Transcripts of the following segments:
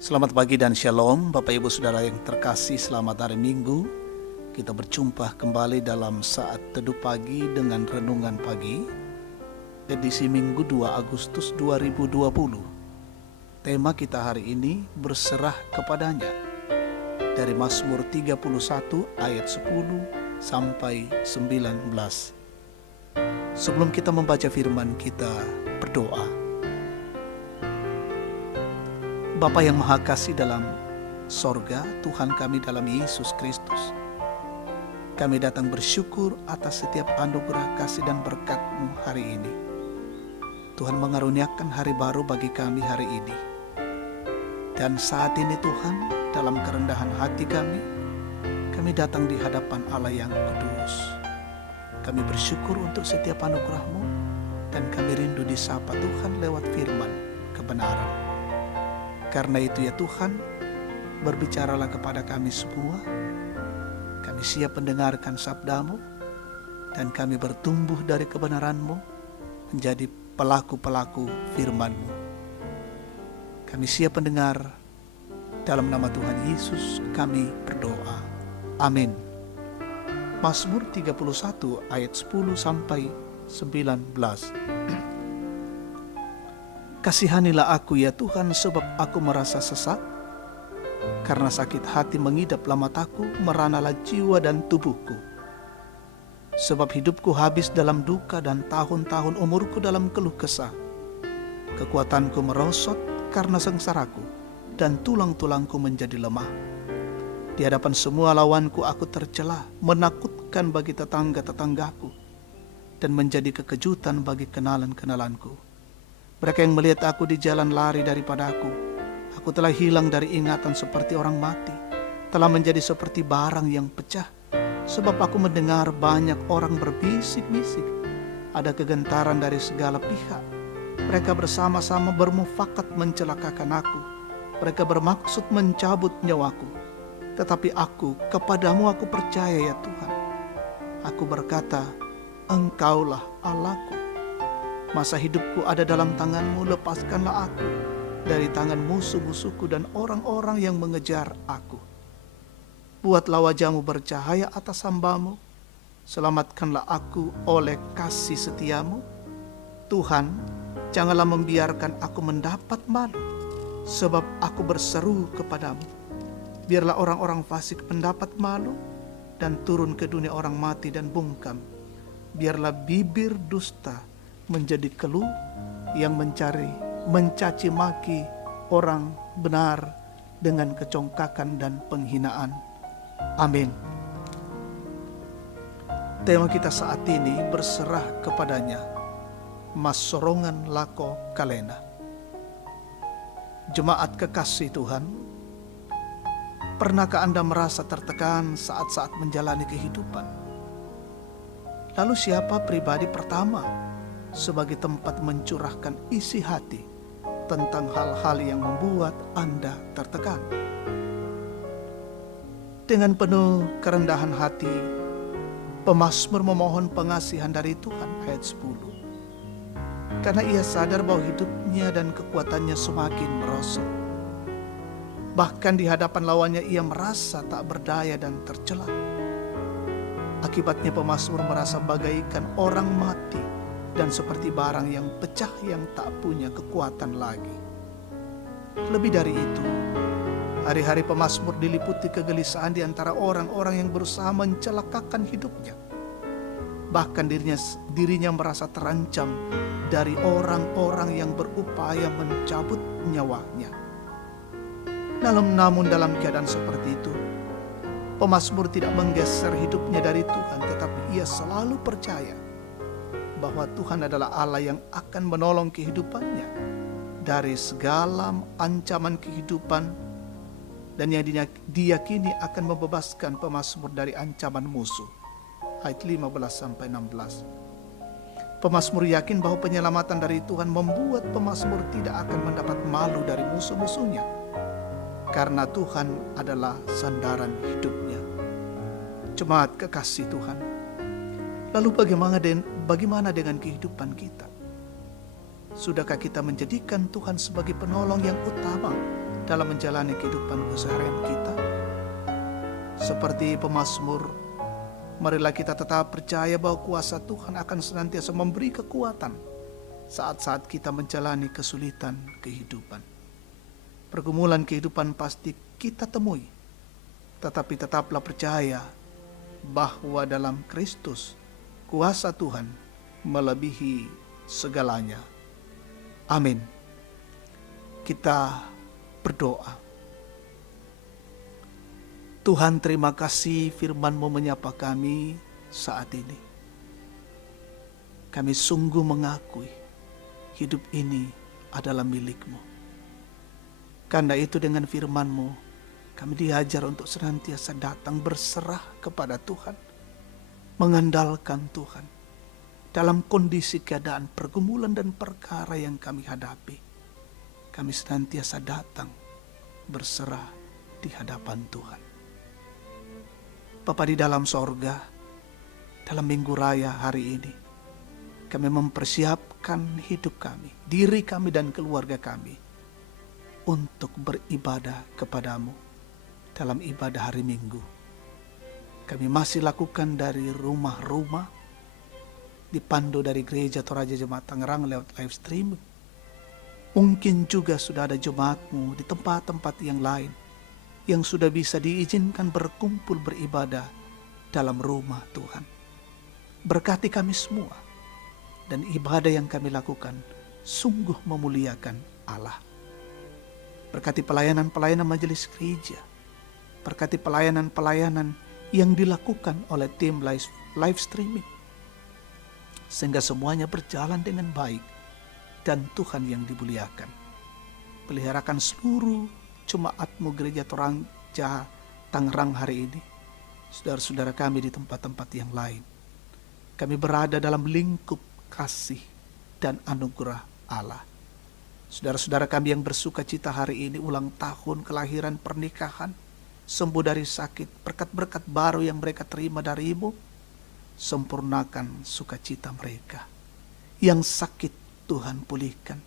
Selamat pagi dan shalom Bapak Ibu Saudara yang terkasih, selamat hari Minggu. Kita berjumpa kembali dalam saat teduh pagi dengan renungan pagi, edisi Minggu 2 Agustus 2020. Tema kita hari ini berserah kepadanya, dari Mazmur 31 ayat 10 sampai 19. Sebelum kita membaca firman, kita berdoa. Bapa yang Maha Kasih dalam sorga, Tuhan kami dalam Yesus Kristus, kami datang bersyukur atas setiap anugerah kasih dan berkat-Mu hari ini. Tuhan mengaruniakan hari baru bagi kami hari ini. Dan saat ini Tuhan, dalam kerendahan hati kami datang di hadapan Allah yang kudus. Kami bersyukur untuk setiap anugerah-Mu, dan kami rindu disapa Tuhan lewat firman kebenaran. Karena itu ya Tuhan, berbicaralah kepada kami semua. Kami siap mendengarkan sabda-Mu, dan kami bertumbuh dari kebenaran-Mu menjadi pelaku-pelaku firman-Mu. Kami siap mendengar. Dalam nama Tuhan Yesus kami berdoa. Amin. Mazmur 31 ayat 10 sampai 19. Kasihanilah aku ya Tuhan, sebab aku merasa sesak. Karena sakit hati mengidap mataku, meranalah jiwa dan tubuhku. Sebab hidupku habis dalam duka, dan tahun-tahun umurku dalam keluh kesah. Kekuatanku merosot karena sengsaraku, dan tulang-tulangku menjadi lemah. Di hadapan semua lawanku aku tercela, menakutkan bagi tetangga-tetanggaku, dan menjadi kekejutan bagi kenalan-kenalanku. Mereka yang melihat aku di jalan lari daripada aku. Aku telah hilang dari ingatan seperti orang mati, telah menjadi seperti barang yang pecah. Sebab aku mendengar banyak orang berbisik-bisik, ada kegentaran dari segala pihak. Mereka bersama-sama bermufakat mencelakakan aku. Mereka bermaksud mencabut nyawaku. Tetapi aku, kepadamu aku percaya ya Tuhan. Aku berkata, Engkaulah Allahku. Masa hidupku ada dalam tangan-Mu, lepaskanlah aku dari tangan musuh-musuhku dan orang-orang yang mengejar aku. Buatlah wajah-Mu bercahaya atas hamba-Mu, selamatkanlah aku oleh kasih setia-Mu. Tuhan, janganlah membiarkan aku mendapat malu, sebab aku berseru kepadamu. Biarlah orang-orang fasik mendapat malu, dan turun ke dunia orang mati dan bungkam. Biarlah bibir dusta menjadi keluh yang mencaci maki orang benar dengan kecongkakan dan penghinaan. Amin. Tema kita saat ini berserah kepadanya, Masorongan Lako Kalena. Jemaat kekasih Tuhan, pernahkah Anda merasa tertekan saat-saat menjalani kehidupan? Lalu siapa pribadi pertama sebagai tempat mencurahkan isi hati tentang hal-hal yang membuat Anda tertekan? Dengan penuh kerendahan hati, pemazmur memohon pengasihan dari Tuhan, ayat 10. Karena ia sadar bahwa hidupnya dan kekuatannya semakin merosot. Bahkan di hadapan lawannya ia merasa tak berdaya dan tercela. Akibatnya pemazmur merasa bagaikan orang mati dan seperti barang yang pecah yang tak punya kekuatan lagi. Lebih dari itu, hari-hari pemazmur diliputi kegelisahan di antara orang-orang yang berusaha mencelakakan hidupnya. Bahkan dirinya merasa terancam dari orang-orang yang berupaya mencabut nyawanya. Namun dalam keadaan seperti itu, pemazmur tidak menggeser hidupnya dari Tuhan, tetapi ia selalu percaya bahwa Tuhan adalah Allah yang akan menolong kehidupannya dari segala ancaman kehidupan, dan yang diyakini akan membebaskan pemazmur dari ancaman musuh. Ayat 15-16. Pemazmur yakin bahwa penyelamatan dari Tuhan membuat pemazmur tidak akan mendapat malu dari musuh-musuhnya, karena Tuhan adalah sandaran hidupnya. Jemaat kekasih Tuhan, lalu bagaimana dengan kehidupan kita? Sudahkah kita menjadikan Tuhan sebagai penolong yang utama dalam menjalani kehidupan keseharian kita. Seperti pemazmur, marilah kita tetap percaya bahwa kuasa Tuhan akan senantiasa memberi kekuatan saat-saat kita menjalani kesulitan kehidupan. Pergumulan kehidupan pasti kita temui, tetapi tetaplah percaya bahwa dalam Kristus kuasa Tuhan melebihi segalanya. Amin. Kita berdoa. Tuhan, terima kasih firman-Mu menyapa kami saat ini. Kami sungguh mengakui hidup ini adalah milik-Mu. Karena itu dengan firman-Mu kami diajar untuk senantiasa datang berserah kepada Tuhan, mengandalkan Tuhan dalam kondisi keadaan pergumulan dan perkara yang kami hadapi. Kami senantiasa datang berserah di hadapan Tuhan. Bapa di dalam sorga, dalam minggu raya hari ini, kami mempersiapkan hidup kami, diri kami dan keluarga kami untuk beribadah kepadamu dalam ibadah hari Minggu. Kami masih lakukan dari rumah-rumah, dipandu dari Gereja Toraja Jemaat Tangerang lewat live stream. Mungkin juga sudah ada jemaat-Mu di tempat-tempat yang lain yang sudah bisa diizinkan berkumpul beribadah dalam rumah Tuhan. Berkati kami semua, dan ibadah yang kami lakukan sungguh memuliakan Allah. Berkati pelayanan-pelayanan majelis gereja, berkati pelayanan-pelayanan yang dilakukan oleh tim live streaming, sehingga semuanya berjalan dengan baik dan Tuhan yang dimuliakan. Peliharakan seluruh jemaat-Mu Gereja Toraja Tangerang hari ini, saudara-saudara kami di tempat-tempat yang lain. Kami berada dalam lingkup kasih dan anugerah Allah. Saudara-saudara kami yang bersuka cita hari ini ulang tahun kelahiran pernikahan, sembuh dari sakit, berkat-berkat baru yang mereka terima dari-Mu, sempurnakan sukacita mereka. Yang sakit Tuhan pulihkan,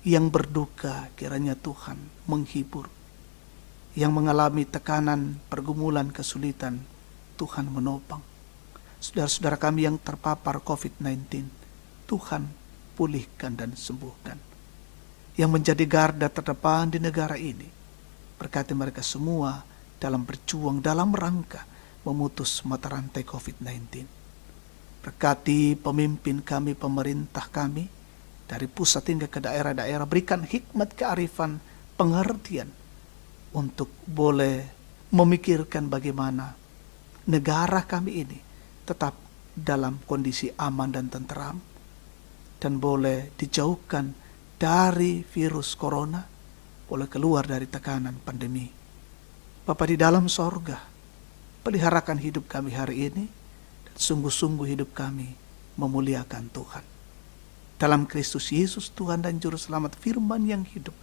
yang berduka kiranya Tuhan menghibur, yang mengalami tekanan, pergumulan, kesulitan, Tuhan menopang. Saudara-saudara kami yang terpapar COVID-19, Tuhan pulihkan dan sembuhkan. Yang menjadi garda terdepan di negara ini, berkati mereka semua dalam berjuang dalam rangka memutus mata rantai COVID-19. Berkati pemimpin kami, pemerintah kami, dari pusat hingga ke daerah-daerah, berikan hikmat kearifan, pengertian untuk boleh memikirkan bagaimana negara kami ini tetap dalam kondisi aman dan tenteram, dan boleh dijauhkan dari virus corona, boleh keluar dari tekanan pandemi. Bapa di dalam sorga, peliharakan hidup kami hari ini, dan sungguh-sungguh hidup kami memuliakan Tuhan. Dalam Kristus Yesus Tuhan dan Juru Selamat firman yang hidup,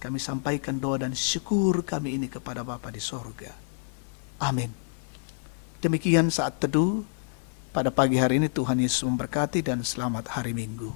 kami sampaikan doa dan syukur kami ini kepada Bapa di sorga. Amin. Demikian saat teduh pada pagi hari ini. Tuhan Yesus memberkati dan selamat hari Minggu.